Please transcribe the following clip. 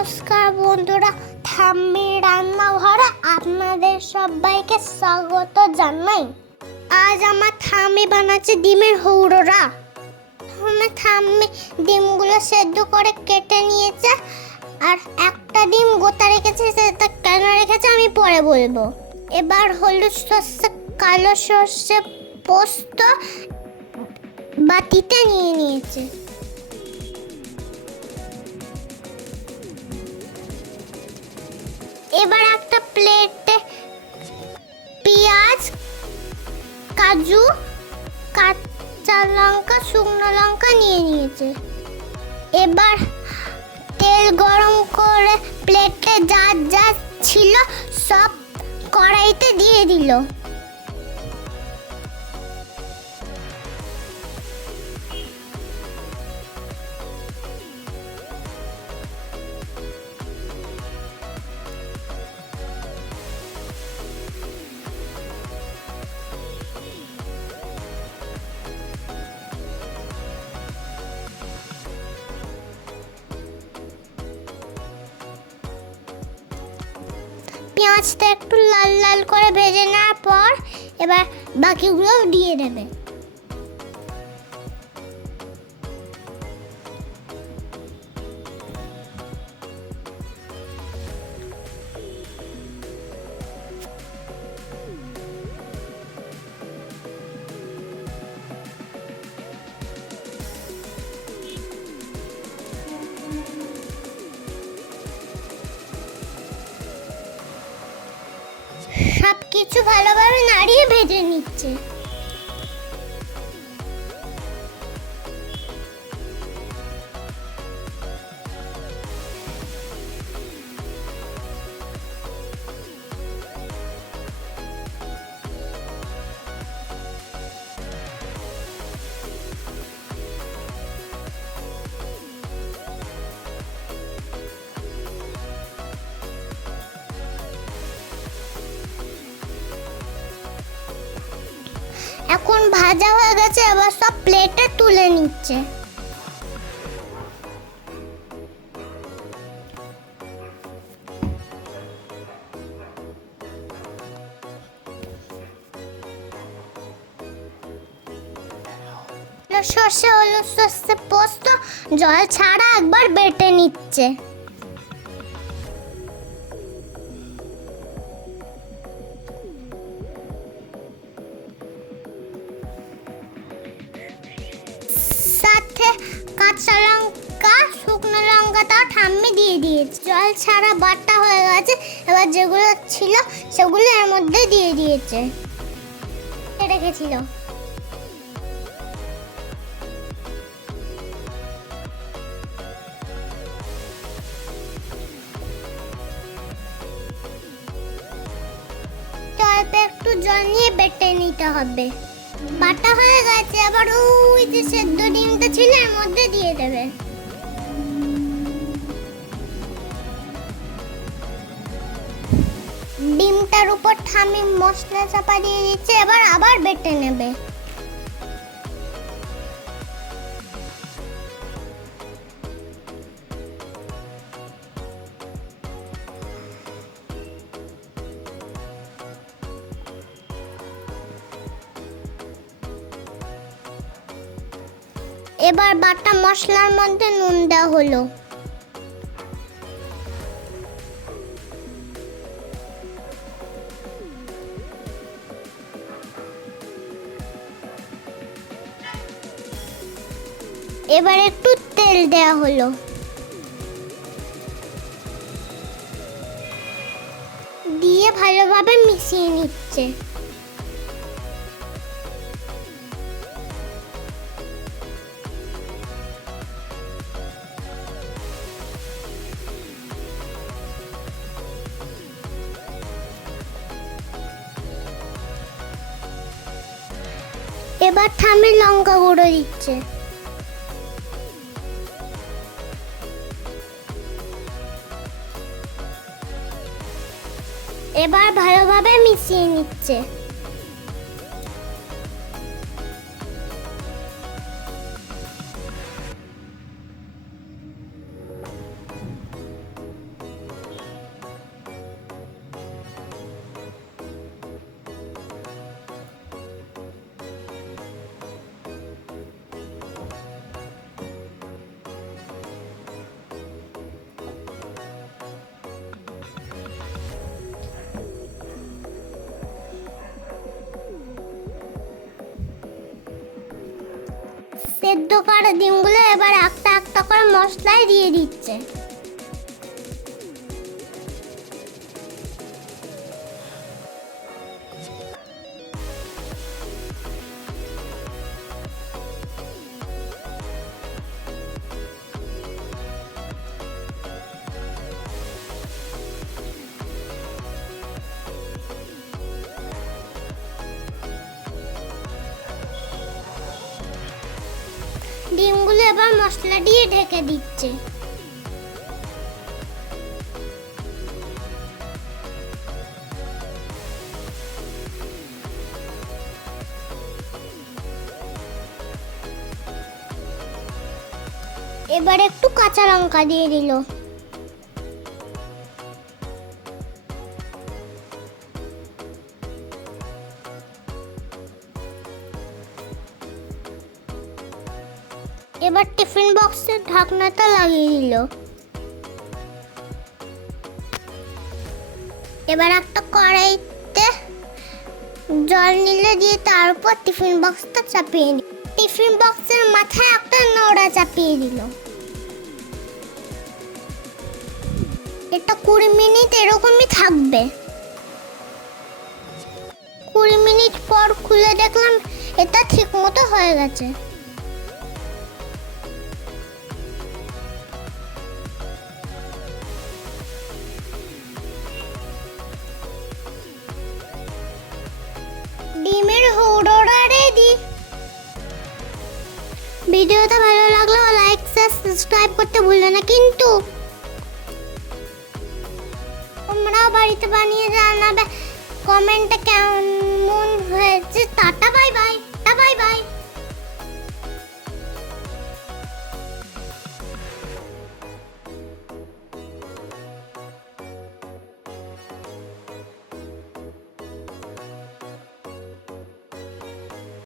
নমস্কার বন্ধুরা, ঠাম্মি রান্নাঘরে আপনাদের সবাইকে স্বাগত জানাই। আজ আমার ঠাম্মি বানাচ্ছে ডিমের হৌরোরা। ঠাম্মি ডিমগুলো সেদ্ধ করে কেটে নিয়েছে, আর একটা ডিম গোটা রেখেছে, সেটা কেন রেখেছে আমি পরে বলবো। এবার হলুদ সর্ষে, কালো সর্ষে, পোস্ত বাটিতে নিয়ে নিয়েছে। এবার একটা প্লেটে পেঁয়াজ, কাজু, কাঁচা লঙ্কা, শুকনো লঙ্কা নিয়ে নিয়েছে। এবার তেল গরম করে প্লেটে যা যা ছিল সব কড়াইতে দিয়ে দিল। পেঁয়াজটা একটু লাল লাল করে ভেজে নেওয়ার পর এবার বাকিগুলো দিয়ে দেবে। সব কিছু ভালোভাবে নাড়িয়ে ভেজে নিচ্ছে। এখন ভাজা হয়ে গেছে, এবার সব প্লেটে তুলে নিচ্ছে। সর্ষে, হলুদ সর্ষে, পোস্ত জল ছাড়া একবার বেটে নিচ্ছে। সাথে কাঁচা লঙ্কা, শুকনো লঙ্কাটাও ঠাম্মি দিয়ে দিয়েছে। জল ছাড়া বাটা হয়ে গেছে, এবার যেগুলো ছিল সেগুলো এর মধ্যে দিয়ে দিয়েছে। রেখেছিল অল্প একটু জল নিয়ে বেটে নিতে হবে। বাটা হয়ে গেছে, আবার ওই যে সেদ্ধ ডিমটা ছিল এর মধ্যে দিয়ে দেবে। ডিমটার উপর ঠাম্মি মশলা চাপা দিয়ে দিচ্ছে, এবার আবার বেটে নেবে। এবার বাটা মশলার মধ্যে নুন দেওয়া হলো। এবার একটু তেল দেওয়া হলো। দিয়ে ভালোভাবে মিশিয়ে নিচ্ছে। এবার ঠাম্মি লঙ্কা গুঁড়ো দিচ্ছে। এবার ভালোভাবে মিশিয়ে নিচ্ছে। সেদ্ধ করা ডিমগুলো এবার একটা একটা করে মশলায় দিয়ে দিচ্ছে। ডিমগুলো এবার মশলা দিয়ে ঢেকে দিচ্ছে। এবার একটু কাঁচা লঙ্কা দিয়ে দিল। এবার টিফিন বক্সের ঢাকনাটা লাগিয়ে দিল। এবার একটা কড়াইতে জল নিলে দিয়ে তার উপর টিফিন বক্সটা চাপিয়ে দিল। টিফিন বক্সের মাথায় একটা নোড়া চাপিয়ে দিল। এটা 20 মিনিট এরকমই থাকবে। 20 মিনিট পর খুলে দেখলাম এটা ঠিক মতো হয়ে গেছে। ডিমের হৌড়োড়া রেডি। ভিডিওটা ভালো লাগলে লাইক সাবস্ক্রাইব করতে ভুলবে না কিন্তু। তোমরা বাড়িতে বানিয়ে জানাবে কমেন্টে কেমন হয়েছে। Tata bye bye.